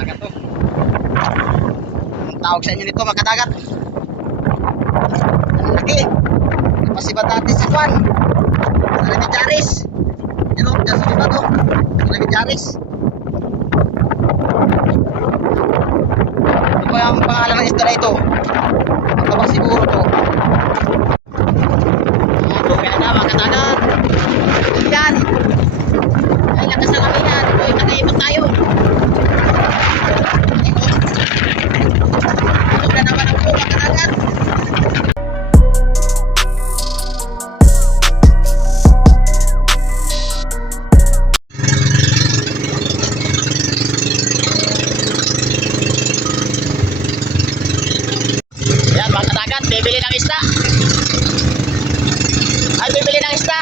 Makadagat to. Ang tawag sa inyo nito, makadagat. Ang laki. Pasibat natin sa kwan. Sa Lamidjaris. Yan o, dyan sa iba to. Sa Lamidjaris. Ano ba ang pangalan ng isda na ito? Magkabang siguro to. Kaya na, makadagat. Yan. Ay, lakas ng kami yan. Ito ay kataibot tayo. Ito na naman ang po, makadagat. Yan, makadagat. Bibili ng isda. Ay, bibili ng isda.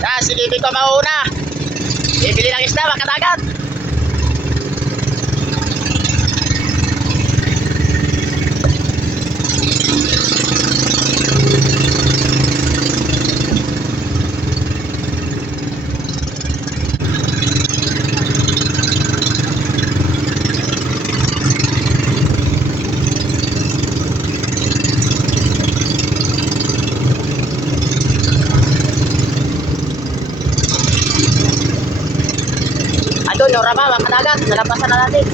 Yan, si Bibi ko mauna. Bibili ng isda, makadagat. Doon, yung rama, makadagat. Nalampasan na natin.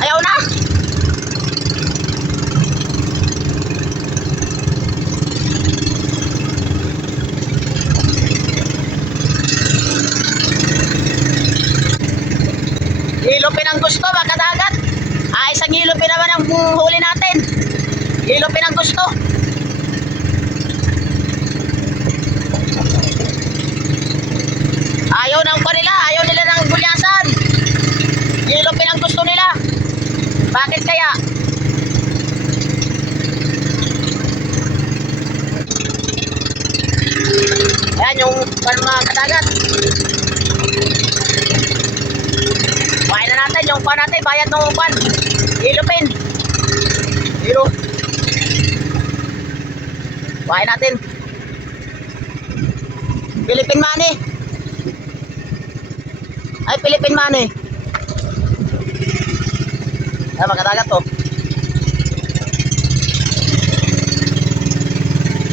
Ayaw na! Hilupin ang gusto, makadagat. Isang hilupin naman ang huli natin. Hilupin ang gusto. Ayaw ng kanila, ayaw nila ng gulyasan. Hilupin ang gusto nila. Bakit kaya? Ayan yung mga kadagat. Bayan na natin yung pan natin, bayad ng pan. Hilupin. Hilo. Bayan natin. Philippine money. Ay, Philippine money. Ay, magkadagat to.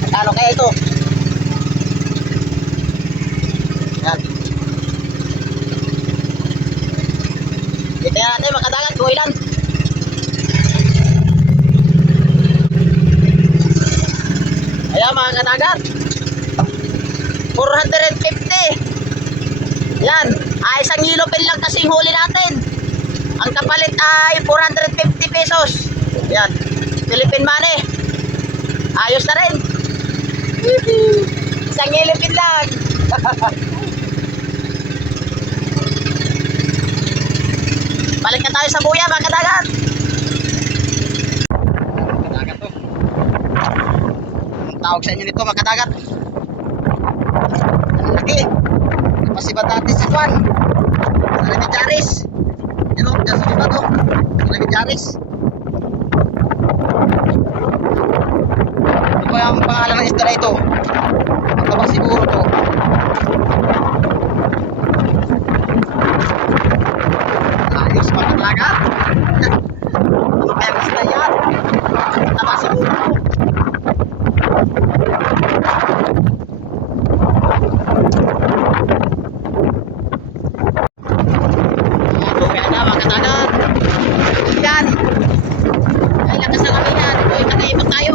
Magkano kaya ito? Yan. Tingnan natin makadagat kung ilan. Ayan mga kadagat, 450. Yan, isang hilupin lang kasi huli natin. Ang kapalit ay 450 pesos. Yan, Philippine money. Ayos na rin. Isang hilupin lang. Balik na tayo sa buya, mga kadagat. Makadagat to. Ang tawag sa inyo nito, makadagat. Ang laki. Pasibat natin sa kwan. Sa Lamidjaris. Yan o, dyan sa iba to. Sa Lamidjaris. Ano ba ang pangalan ng isda na ito? Magkabang siguro to. Ayos mga kadagat. Ano kaya ang isda yan? Tama siguro. Kaya na mga kadagat. Yan. Ay, lakas ng kami yan. Ito ay kataibot tayo.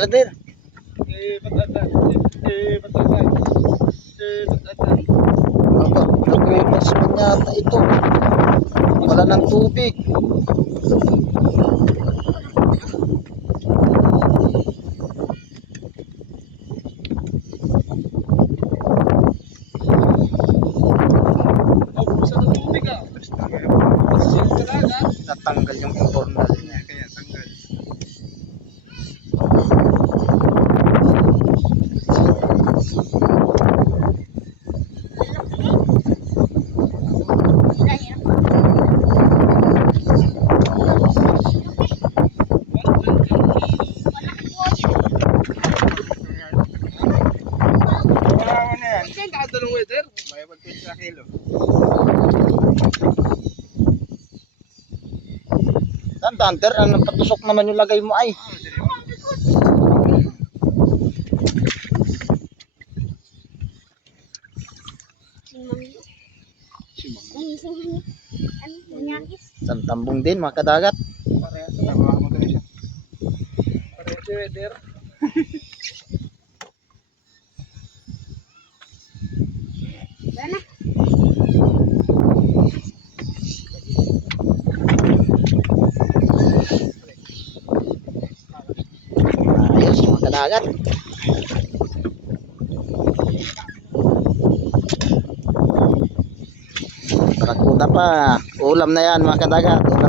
Kalader. Aba, nagugas man yata ito. Wala ng tubig. Natanggal yung internal niya. Kaya tanggal. Wala na yan. Saan dadalong weather? May 120 na kilo. Tanter, ang patusok naman yung lagay mo ay. Santambong din mga kadagat. Parehas na ba mo din siya? Parehas yung weather. Ayos mga kadagat. Barakuda pa. Ulam na yan mga kadagat.